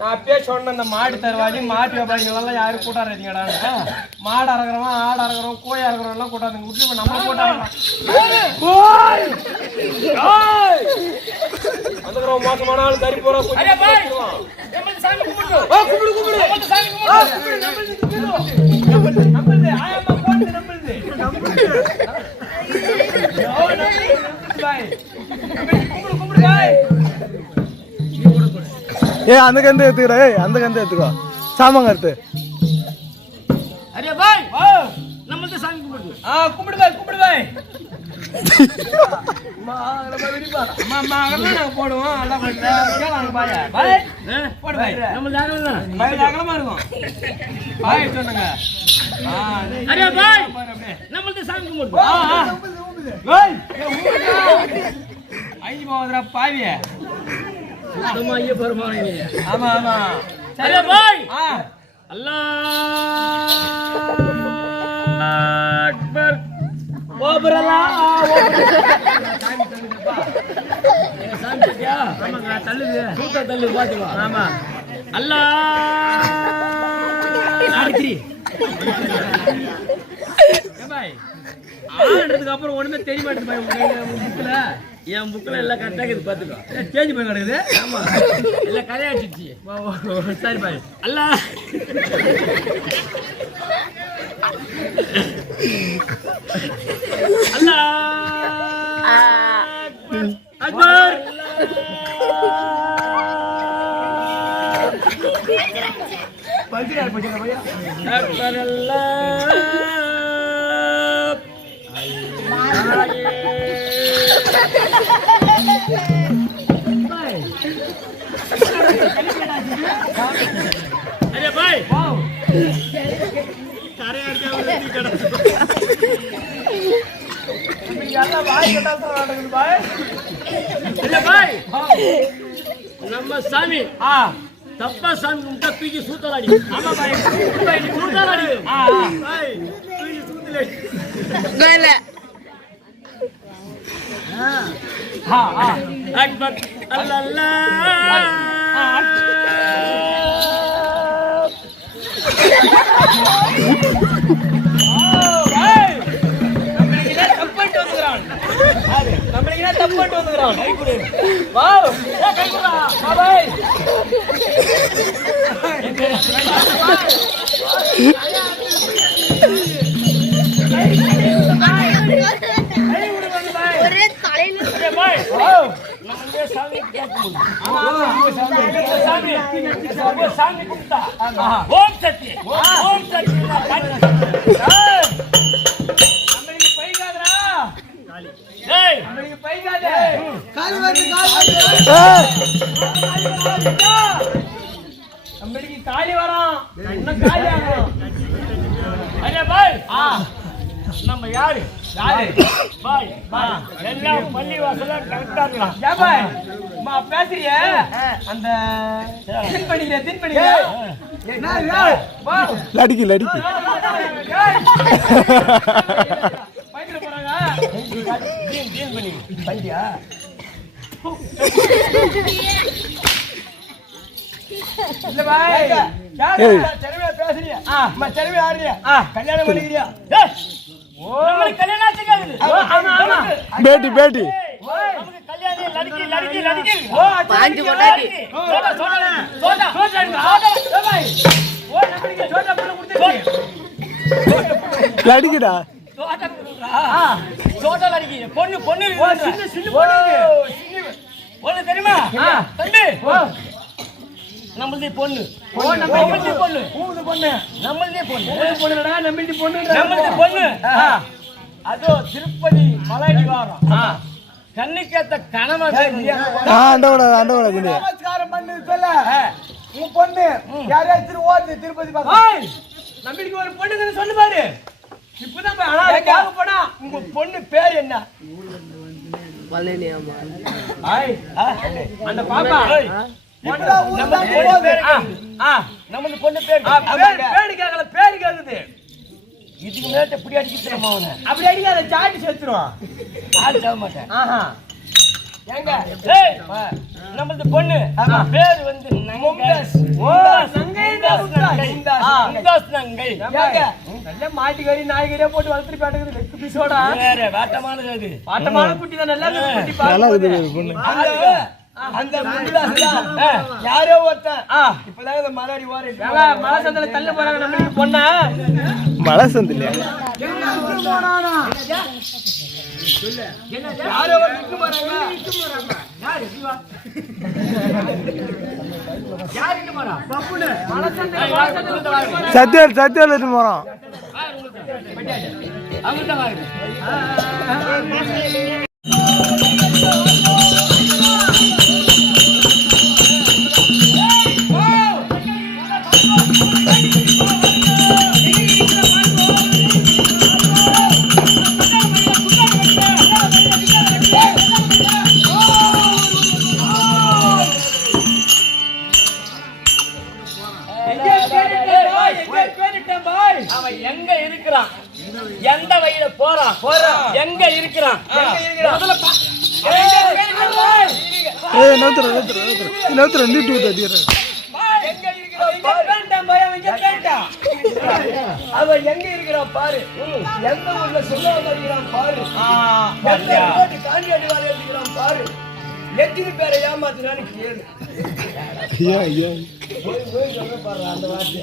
நான் அப்பயே சொன்ன இந்த மாடு தருவாடி மாட்டு வியாபாரிகள் எல்லாம் யாரும் கூட்டாடுறீங்கடா மாடு அறக்குறவன் ஆடு அறக்குறவன் கோழி அறக்குறவன் எல்லாம் கூட்டாடுங்க விட்டு நம்ம கூட்டாடுறோம் அதுக்குறோம் மோசமான ஆள் தறி போறோம் ஏ அந்த கந்து எடுத்துக்கிறா அந்த கந்து எடுத்துக்கோ சாமாங்க எடுத்து அரே பாய் நம்மள்ட்ட சாமி கும்பிடு கும்பிடு பாய் போடுவோம் அகலமா இருக்கும் பாய் சொன்னங்க அரே பாய் நம்மள்ட்ட சாமி கும்பிடு ஐந்து போவதுரா பாவிய ஆமா ஆமா சரி பாய் அல்லாஹ் அக்பர் ஓபரலா சாமி கேட்டியா ஆமாங்க தள்ளுது கூட்ட தள்ளு பாத்துக்கோ ஆமா அல்லாஹ் ஆடிச்சி பாய் ஆடுறதுக்கு அப்புறம் ஒண்ணுமே தெரிய மாட்டேங்குது பாய் புக்ல என் புக்கில் எல்லாம் கரெக்டாக இருக்குது பார்த்துக்கோ சேஞ்ச் பண்ணி கிடக்குது ஆமாம் எல்லாம் கதையாச்சிச்சு சரி பாய் அல்ல அல்ல அக்பர் அக்பர் அல்லாஹ் अरे भाई सारे भाई நம்ம சாமி தப்பா சாமி கும்பிட்டா தூக்கி சூத்தலாடி ஆமா பாய் சூத்தலாடி பாய் தூக்கி சூத்தலே இல்ல அக்பர் அல்லாஹ் நம்மளுக்கு தப்பு வந்துக்கிறான் வாவ் கை குடுடா பாய் ஒரே தலையில பாய் வாவ் நம்ம சாமி கேட்கும் சாமி கும்பிட்டா ஓம் சக்தி நம்மளுக்கு பைகாதரா ஏய் நம்மளுக்கு பைகாதே நம்மளுக்கு காலி வரோம் இன்னும் காலி ஆகும் அரே பாய் நம்ம யாரு பாய் எல்லாம் பள்ளி வாசல கரெக்டா இருக்கலாம் ஏன் பாய் அம்மா பேசுறிய அந்த தின்பணிக்கிற லடிக்கு பைக்கில போறாங்க பண்ணி பையா இல்ல பாய் சரியா பேசுறியா சரியா ஆடுறியா கல்யாணம் பண்ணிக்கிறியா நம்மளுக்கு கல்யாணம் ஆச்சுக்காது ஆமா ஆமா பேட்டி நமக்கு கல்யாணம் லடிக்கி பாஞ்சு கொண்டாடி சோடா பாய் ஓ நம்மளுக்கு சோடா போல கொடுத்துருக்கீங்க லடிக்குடா சோடா லடிக்கி பொண்ணு சின்ன பொண்ணு பொண்ணு தெரியுமா தம்பி நம்மளே பொண்ணு நம்மளே பொண்ணு நம்மளே பொண்ணு அதோ திருப்பதி மலைக்கு வாரம் கண்ணுக்கேத்த கனவா நமஸ்காரம் பண்ணு சொல்ல உன் பொண்ணு யாராச்சும் ஓடுது திருப்பதி பாய் நம்மளுக்கு ஒரு பொண்ணுன்னு சொல்லு பாரு இப்பதான் போனா உங்க பொண்ணு பேர் என்ன அந்த பாப்பா நம்ம பொண்ணு பேரு பேரு கேக்குது இதுக்கு மேல எப்படி அடிக்கிட்டு அப்படி அடிக்காத சாட்டி சேர்த்துருவான் ஆள் சாக மாட்டேன் ஏங்க நம்மளது பொண்ணு பேரு வந்து கை நல்ல மாட்டுக்கறி நாய்கறியா போட்டு வளர்த்துட்டு பாட்டுக்குது லெக் பீஸோட வேற வாட்டமானது அது பாட்டமான குட்டி தான் நல்லா இருக்குது குட்டி நல்லா பாரு இருக்குது பொண்ணு. அந்த முருகாசுதான் யாரோ ஒருத்தன் இப்பதான் இந்த மலாடி ஓரிட்டு ஏங்க மலை சந்தல தள்ளு போறாங்க நம்ம வீட்டு பொண்ணா மழை சந்தில்லையா யாரோ ஒருத்தருக்கு போறாங்க யாருக்கு போறா பப்புனு மலை சந்தல சத்தியம் சத்தியம் எடுத்து போறோம். அவங்கதான் வாங்க அவன் எங்க இருக்கிறான் எந்த வழியில போறான் எங்க இருக்கிறான் ஏய் நவுத்துற நீட்டு ஊத்து அடிக்கிறேன். அவன் எங்க இருக்கிறான் பாரு எந்த ஊர்ல சொல்ல இருக்கிறான் பாரு காண்டி அடிவாத இருக்கிறான் பாரு எத்தனை பேரை ஏமாத்தினான்னு கேளு ஐயா ஐயா அந்த வார்த்தை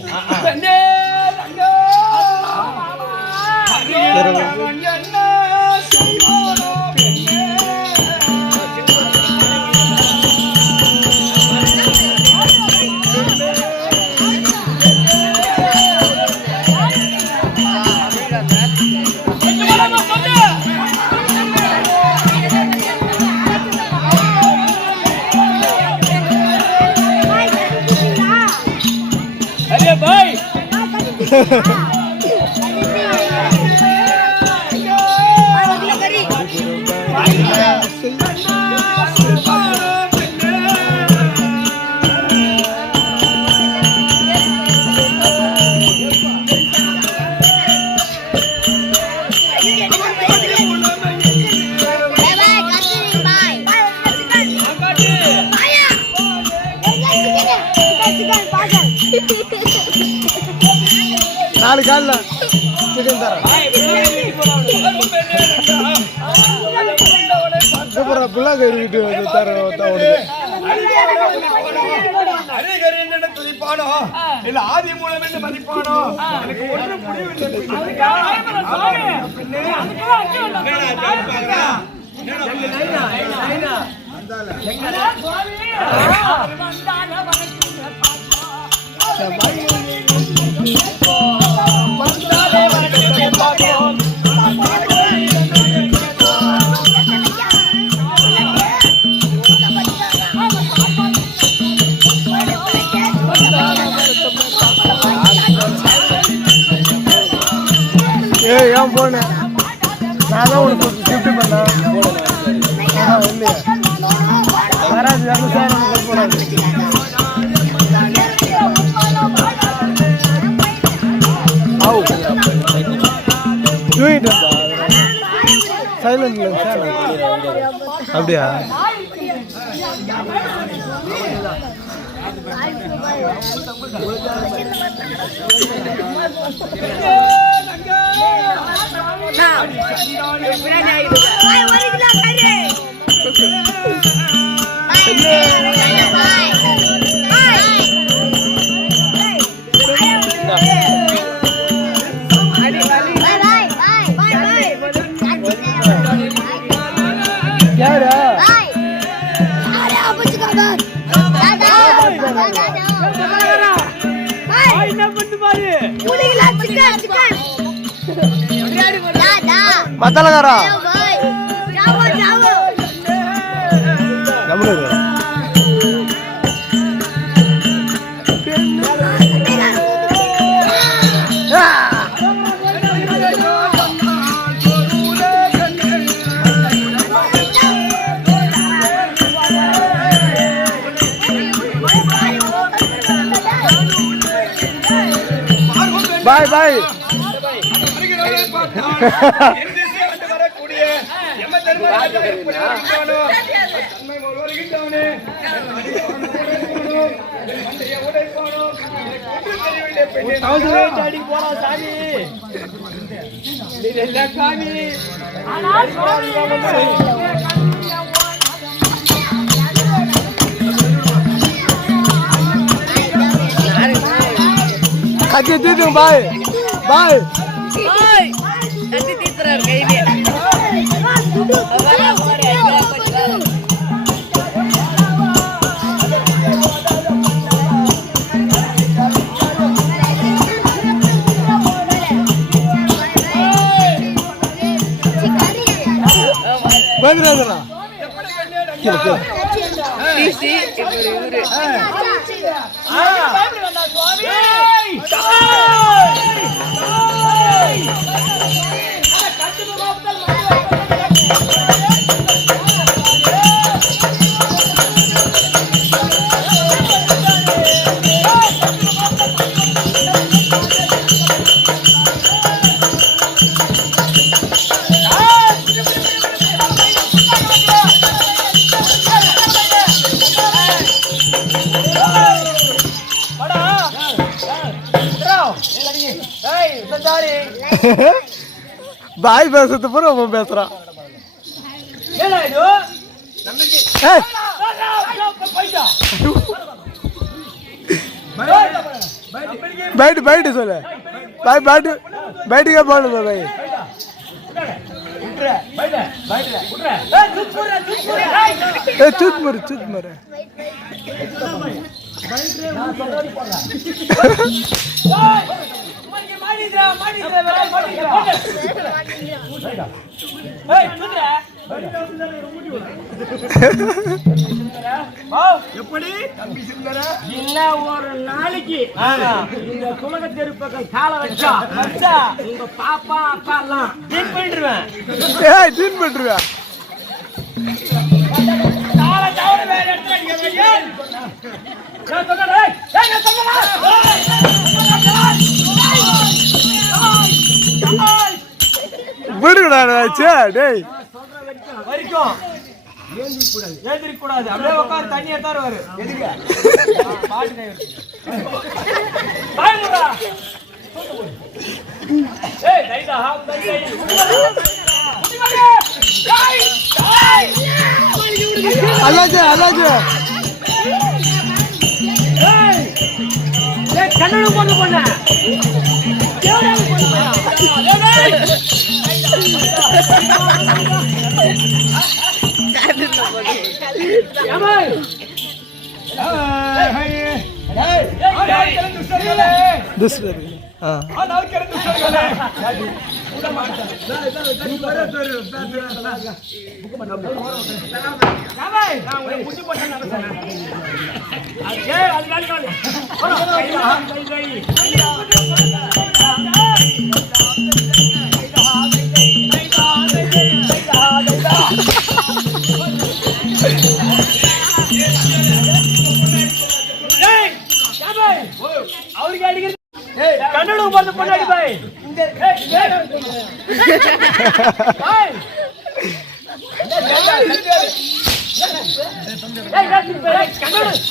अरे भाई நாலு கால்ல சிக்கன் தரேன். அப்புறம் பிள்ளை கறிக்கிட்டு தர துதிப்பானோ இல்ல ஆதி மூலம் என்று மதிப்பானோ எனக்கு ஒன்றும் ஏய் ஏன் போன நான் தான் உனக்கு ஷிஃப்ட் பண்ணேன் இல்லையா வராது அந்த சார் போடாது சைலண்ட்ல அப்படியா யாரா மத்தலகாரா நம்மளுக்கு பாய் பாய் 1000 அடி போடா சாமி இல்ல சாமி கட்டி தீட்டு பாய் பாய் ஓய் கட்டி தீத்துறார் கையிலே அவரா போறே கொஞ்சம் வந்துடுறா டிசி இவரு பாய் பேசுறது பூரா அவன் பேசுறான் बैठ बैठ सोले भाई बैठ बैठ के बोल भाई चुत मर எப்படி இல்ல ஒரு நாளைக்கு இந்த துலக தெரு பக்கம் கால வச்சா உங்க பாப்பா அப்பா எல்லாம் டீன் பண்ணிடுவேன் ஏய் டீன் பண்ணிடுவேன் கால தவற வேற இடத்துல நீங்க ஏன் நான் சொன்னேன் ஏய் நான் சொன்னேன் விடுடா ராச்சா டேய் வரைக்கும் ஏந்திரி கூடாது அப்படியே உட்கார்ந்து தண்ணி எடுத்தாரு வரு எதுக்கு பாட்டு கையெடு பாய் முடா ஏய் டைடா ஹாப் டை டை அல்லாஜே ஏய் ஏய் கண்ணு போடு பண்ண கேவடா போடு ஏய் ஏய் दूसरे हां கண்ணு போறது பொண்ணாடி பாய்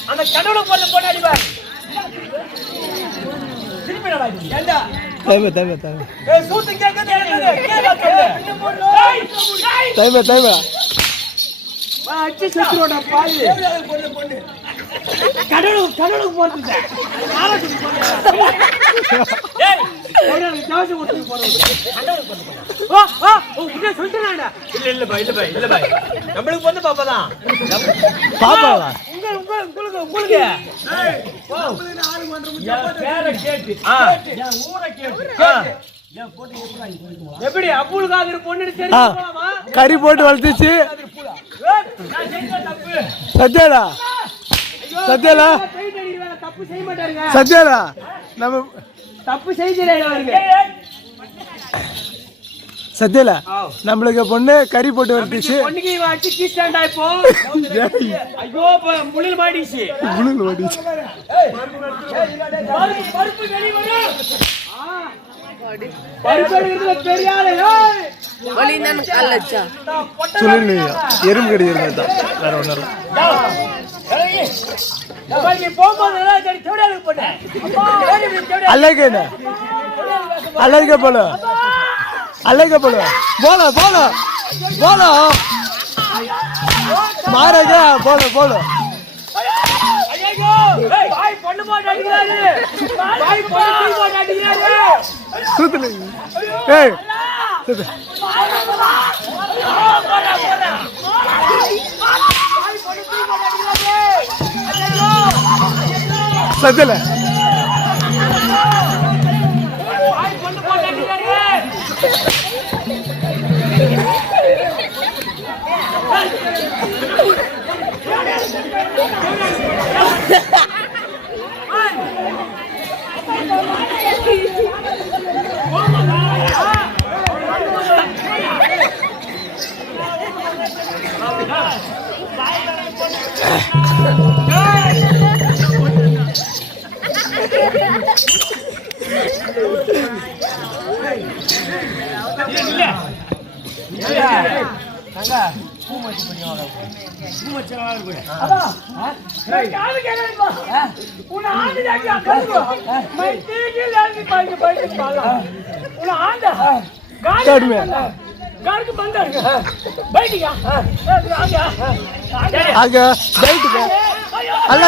அந்த கண்ணு போறது பொண்ணாடி பாய் ஏண்டா தயவு சூத்து கேக்குது தயவு அச்சி சத்துரோட பாய் கடலுக்கு போறது ஏய் ஒரு ஜாசி ஓட்டு போறது உடனே சொல்றேன்டா இல்ல பாய் நம்மளுக்கு வந்து பாப்பாதான் பாப்பாவா உங்களுக்கு ஏய் பேரை கேட்டு என் ஊரை கேட்டு எப்படி அப்புளுக்காக பொண்ணு தெரியுமா கறி போட்டு வளர்த்துச்சு சத்யாடா தப்பு செய்ய மாட்டாருங்க சத்யாடா நம்ம தப்பு செய்யறாங்க சத்யால நம்மளுக்கு பொண்ணு கறி போட்டு வளர்த்துச்சு பொண்ணுக்கு வாட்டி கீ ஸ்டாண்ட் ஆயிப்போ ஐயோ முள்ளில் மாடிச்சு பருப்பு வெளிய வரு பருப்பு எடுத்து பெரியாளே வலிதான் கல்லச்சா சொல்லு எறும்பு கடி இருந்தா வேற ஒண்ணு இல்ல நீ போகும்போது தேவடியாளுக்கு போட்டேன் அழகேண்ணே அழக போல போல மாறாஜா போல சுத்துல ஏய் சுத்து சத்தல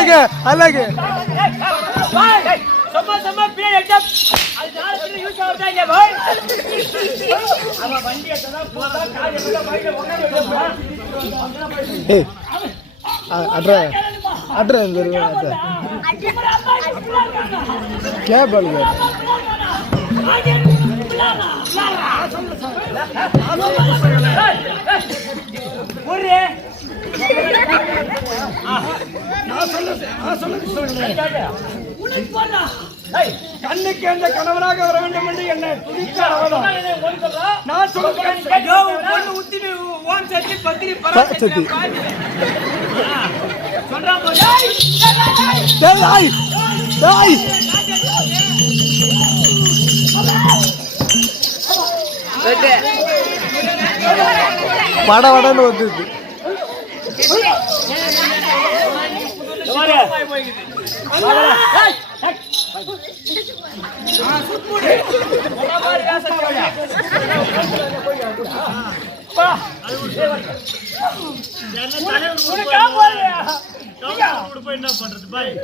అలాగే अड्रेस क्या बोल गया கண்ணுக்கு எந்த கணவராக வர வேண்டும் என்று என்ன நான் சொல்றேன் வட வடன்னு வந்து என்ன பண்றது பாய்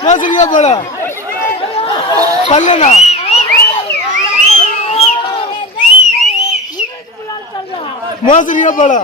बोसरिया बोला पल्लेना मोसरिया बोला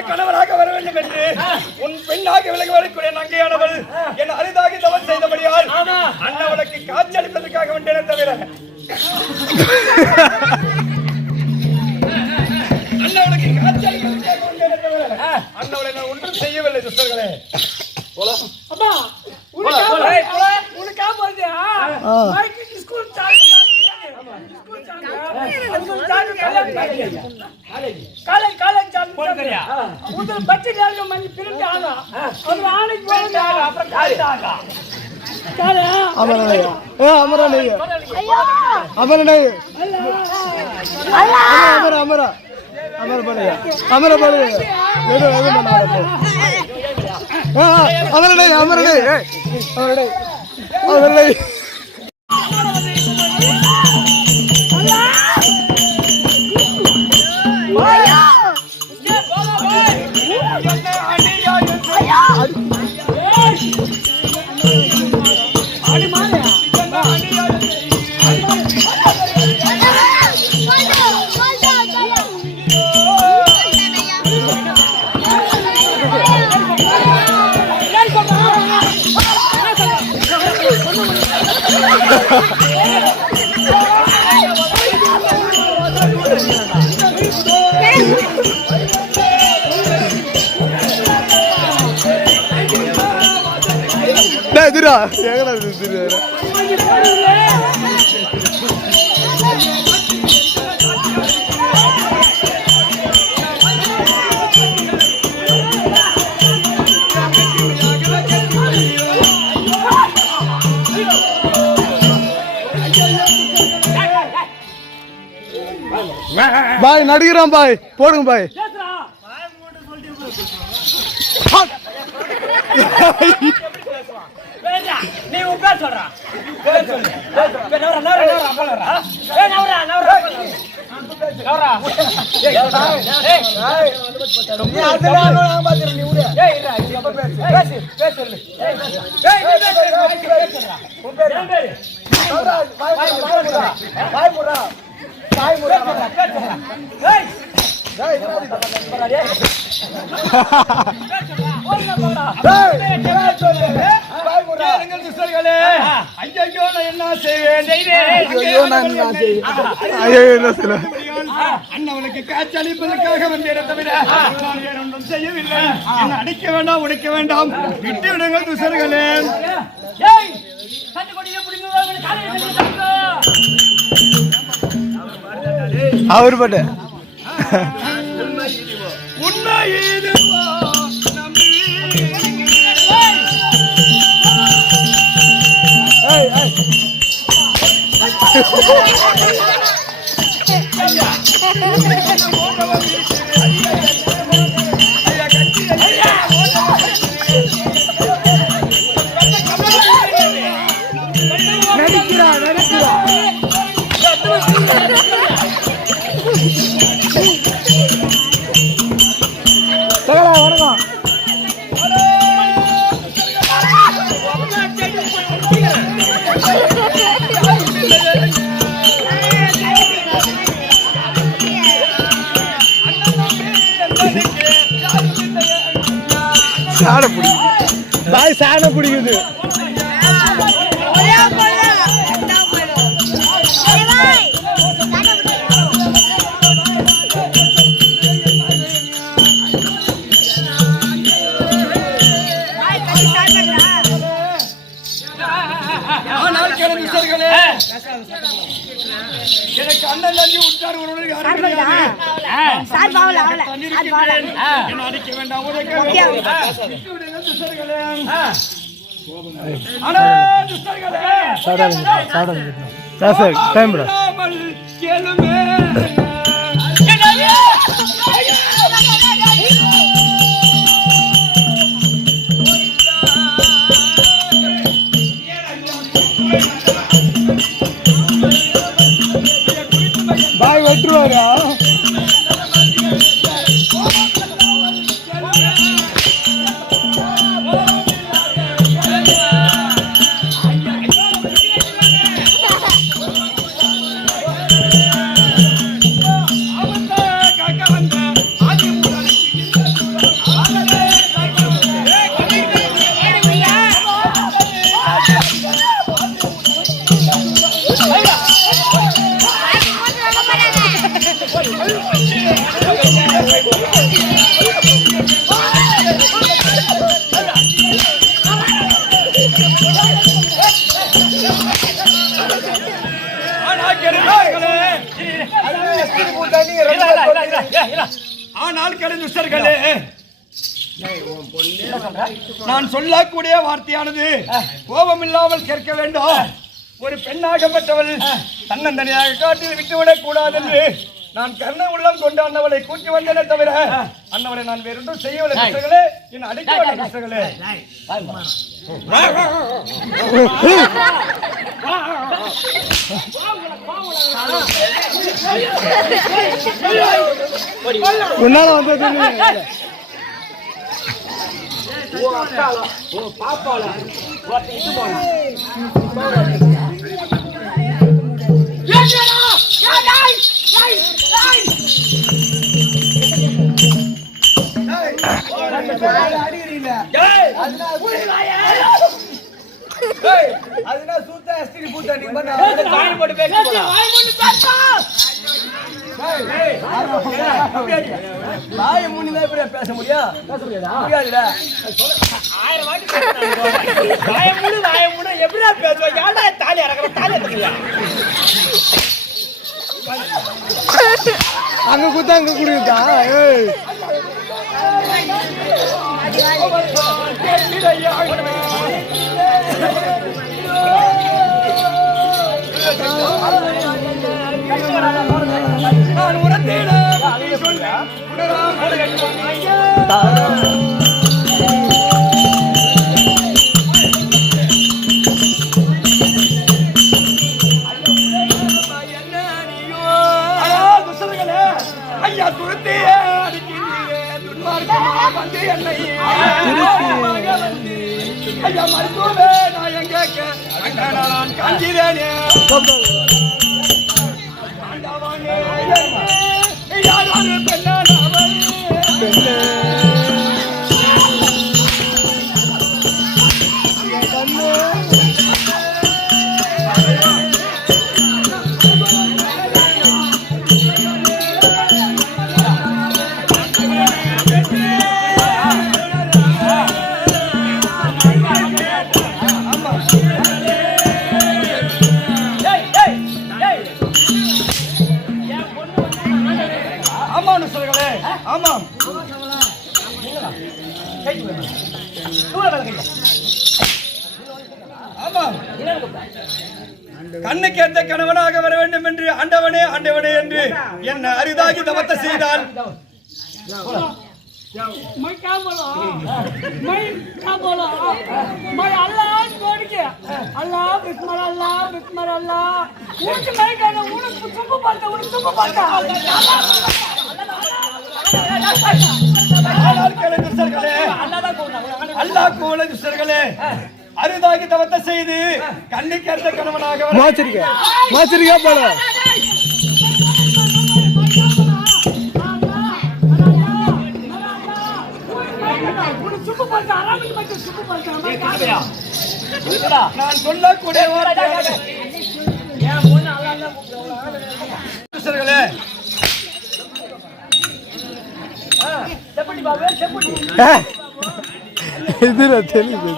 கணவராக வர வேண்டும் என்று உன் பெண்ணாக விலகி வரக்கூடிய நங்கையானவள் என் அரிதாக தவறு செய்தபடியால் அண்ணவளுக்கு காட்சியளிப்பதற்காக வேண்டிய தவிர அண்ணவளுக்கு காட்சியளிப்பதற்காக வேண்டிய தவிர அண்ணவளை நான் ஒன்றும் செய்யவில்லை சிஸ்டர்களே. हमारा नहीं है हमारा बनेगा हमारा नहीं எதிரா எங்கடா இது பாய் நடிக்கிறான் பாய் போடுங்க பாய் நீ உன் பேர் சொல்றா பேர் சொல்லு ஐயோ நான் என்ன செய்வேன் அண்ணவனுக்கு காட்சி அளிப்பதற்காக வந்தேன் தவிர நான் வேற ஒன்றும் செய்யவில்லை. என்ன அடிக்க வேண்டாம் உடைக்க வேண்டாம் விட்டு விடுங்கள் துசர்களே. அவர் பாட்டு உண்மை இதுவா நம்பி சாண பிடிக்குது பாய் சாண பிடிக்குது எனக்கு அண்ணன் தம்பி உற்றார் உறவினர் யாரும் கிடையாது. என்ன அடிக்க வேண்டாம் உடைக்க வேண்டாம். விட்டு விடுங்க துஷ்டர்களே. அடே துஷ்டர்களே. Time bro கேளுமே. பாய் வெட்டுவாரா ஆனால் துஷ்டர்களே நான் சொல்லக்கூடிய வார்த்தையானது கோபம் இல்லாமல் கேட்க வேண்டும். ஒரு பெண்ணாகப்பட்டவள் தன்னந்தனியாக காட்டில் விட்டுவிடக் கூடாது என்று நான் கருணை உள்ளம் கொண்டு அண்ணவளை கூட்டி வந்தேனே தவிர அண்ணவளை நான் வேறொன்றும் செய்யவில்லை. துஷ்டர்களே என்ன அடிக்க வேண்டாம் துஷ்டர்களே. உன்னால வந்தது அதுனா சூத்தா எஸ்டி பூத்தா நீ பண்ண வாய் போட்டு பேச போடா. வாய மூடினா இப்படி பேச முடியும்? முடியாதுடா. 1000 வாட்டி பேசுறாங்க. வாய மூடு எப்படிடா பேசுவ? ஏன்டா தாலி அறக்கற தாலி அறக்கறியா? அங்க குத்தா அங்க குடுடா. ஏய் நான் உரத்தேட சொல்றேன் ஐயா துரத்தியே வந்து என்னை ஐயா மருத்துவமே நான் எங்க நான் காஞ்சிதேனே யாராவது பெண்ணானவள் ஆமாம் ஆமாம் கண்ணுக்கேற்ற கணவனாக வர வேண்டும் என்று ஆண்டவனே ஆண்டவனே என்று என்ன அரிதாகி தவத்தை செய்தால் मैं क्या बोला मैं अल्लाह छोड़ के अल्लाह बिस्मिल्लाह उनके मैं कहना उनको चुप पड़ता அல்லாஹ் கோல துஷ்டர்களே அரிதாகி தவத்தை செய்து கண்ணுக்கேற்ற கணவனாக மாச்சிருக்கா போல நான் சொல்லக்கூடிய இதுல தெரியுது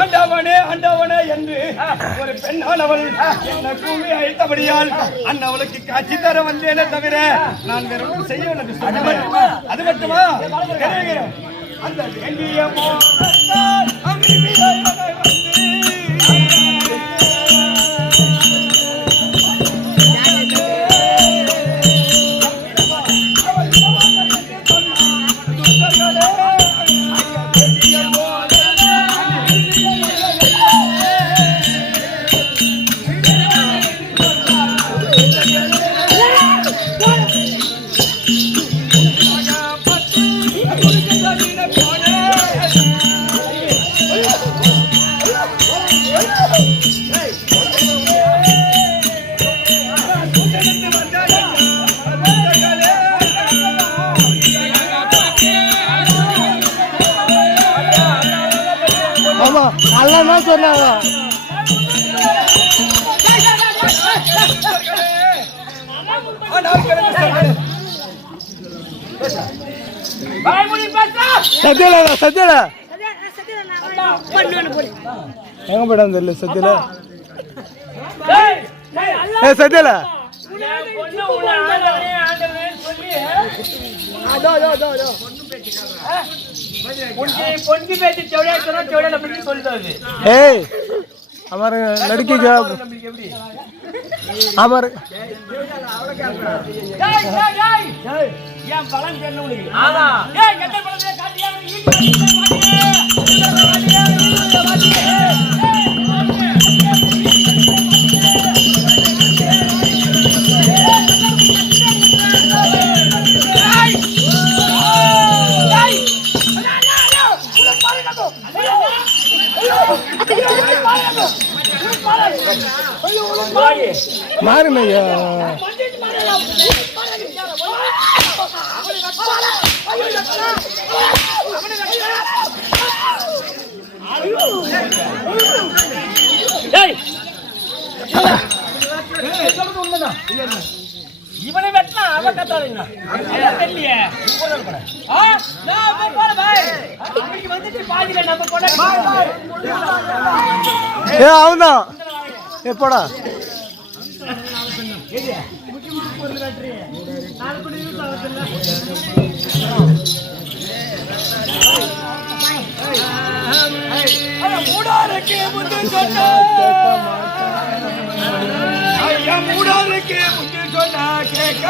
அண்டவனே என்று ஒரு பெண்ணானவள் என்ன கூவி அழைத்தபடியால் அண்ணவளுக்கு காட்சி தர வந்தேனே தவிர நான் வேற ஒன்றும் செய்யவில்லை. அது மட்டுமா அந்த வேண்டிய ஆமா அல்லா சொன்னாங்க சத்தியல எங்க போயிடாம தெரியல சத்தியல சத்தியல हमारे लड़की का हमारे மாறுமையா இவனை வெட்டினா அவ கத்தாதீங்க தெரியலையே வந்துட்டு பாதியில நம்ம கொண்டா அவன்தான் எப்படா மூடாருக்கு புத்தி சொன்னா ஐயா மூடாருக்கு புத்தி சொன்னா கேட்க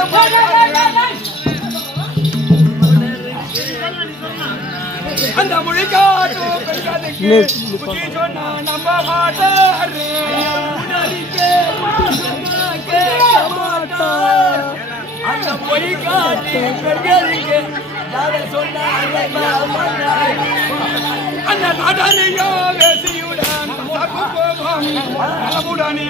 அந்த மொழிக்காட்டு பெண்களுக்கு புத்தி சொன்னா நம்ப மாட்டாரு கேட்க மாட்டார் அந்த மொழிக்காட்டு பெண்களுக்கு சொன்ன அந்த நாடாரியோ வேசியுடன் கோபம் நலமுடனே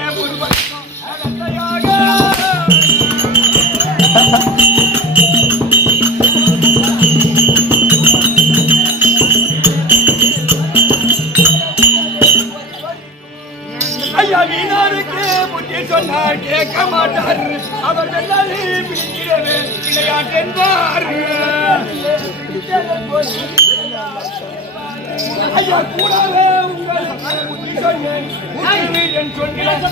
ஐயா வீணாருக்கு புத்தி சொன்னார் கேட்க மாட்டார் அவர் எல்லாரையும் பிடிக்கிறவே விளையாட்டென்பார் ஐயா கூடவே உங்கள் புத்தி சொன்னேன் என் சொன்னேன்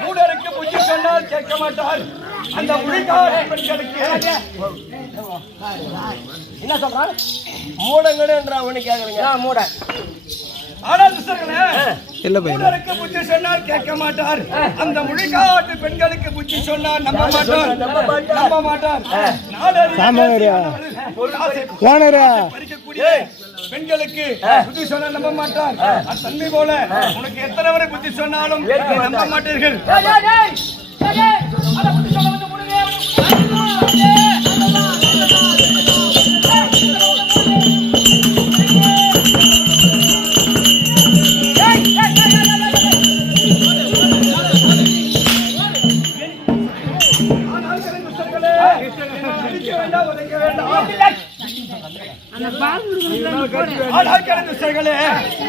மூடருக்கு புத்தி சொன்னால் கேட்க மாட்டார் அந்த மொழிக்கார பெண்களுக்கு என்ன சொல்றான் மூடங்கடுன்ற ஒண்ணு கேக்குறீங்க மூட ஆனால் மூடருக்கு புத்தி சொன்னால் கேட்க மாட்டார் அந்த மொழிக்காட்டு பெண்களுக்கு புத்தி சொன்னால் நம்ப மாட்டார் பறிக்கக்கூடிய பெண்களுக்கு புத்தி சொன்னால் நம்ப மாட்டார் தன்மை போல உனக்கு எத்தனை வரை புத்தி சொன்னாலும் நம்ப மாட்டீர்கள்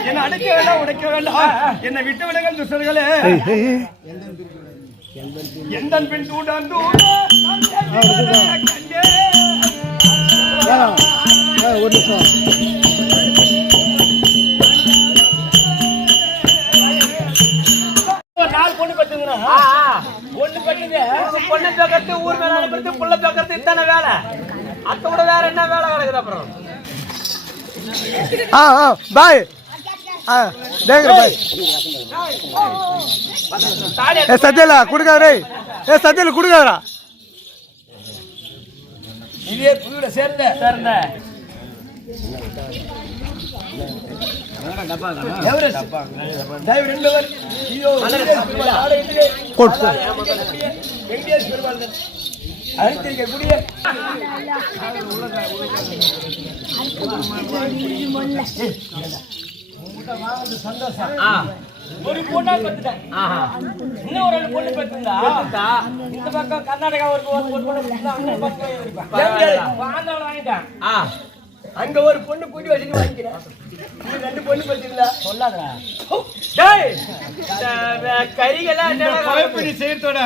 என்னை அடிக்க வேண்டாம் உடைக்க வேண்டாம் என்னை விட்டு விடுங்கள் துஷ்டர்களே எந்த பின் தூண்டான் ஒரு நிமிஷம் பொண்ணு கட்டுங்க பொண்ணு தோக்கத்து ஊர் மேல அனுப்புறது புள்ள தோக்கத்து இத்தனை வேலை அத்தோட வேற என்ன வேலை கிடக்குது அப்புறம் பாய் சத்தியல குடுக்காரே சத்தியல குடுக்காரா இதே புதுல சேர்ந்த அழித்திருக்கக்கூடிய ஒரு பொண்ணா பெற்றுட்டேன் இன்னும் ஒரு ரெண்டு பொண்ணு பெற்றுந்தா இந்த பக்கம் கர்நாடகா ஒரு பொண்ணு வாங்கிட்டேன் அங்க ஒரு பொண்ணு கூட்டி வச்சுட்டு வாங்கிக்கிறேன் ரெண்டு பொண்ணு பெற்றுங்களா சொல்லாதா கறிகளாம் செய்யறதோட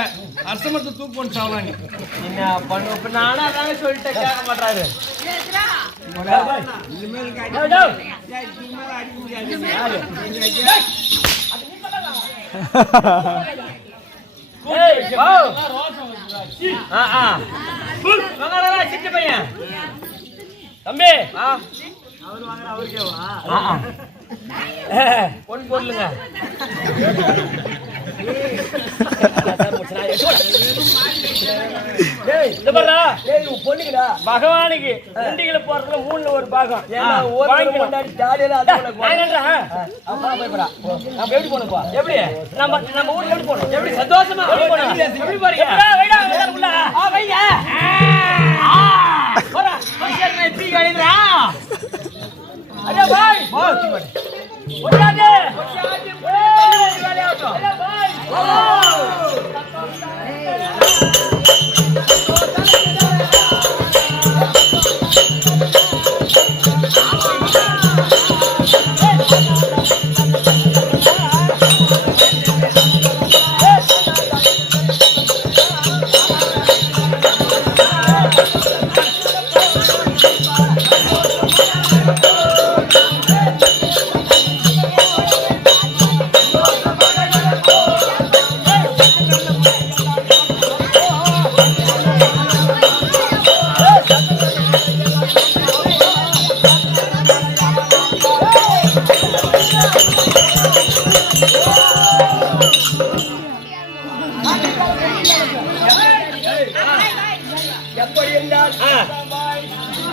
அரசமரத்தை தூக்கு போட்டு சாவலாம் நீ என்ன பண்ணு நானும் அதாங்க சொல்லிட்டேன் கேட்க மாட்டாரு சின்ன பையன் தம்பி பொன் பொருளுங்க பகவானுக்கு வண்டிகளை போறதுல 3 ஒரு பாகம் எப்படி போனப்பா எப்படி நம்ம ஊர்ல எப்படி போனோம் எப்படி சந்தோஷமா எப்படி பாருங்க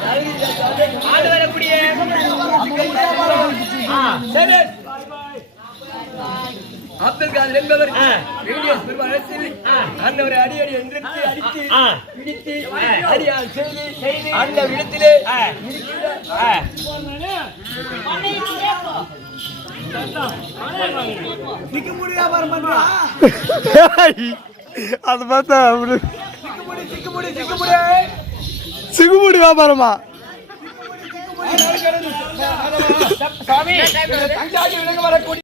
ஆண்டு வரக்கூடிய சரி. அப்துல் காதர் என்பவர் வீடியோஸ் பெருமாள் ஆண்டவரை அடி அடி எந்திரித்து அடித்து பிடித்து அடியால் செய்து அந்த இடத்திலே வியாபாரம் பண்றா அது பார்த்தா சிக்குமுடி சிகுமுடி வியாபாரமா சாமி தஞ்சாவூர் விலங்கு வரக்கூடிய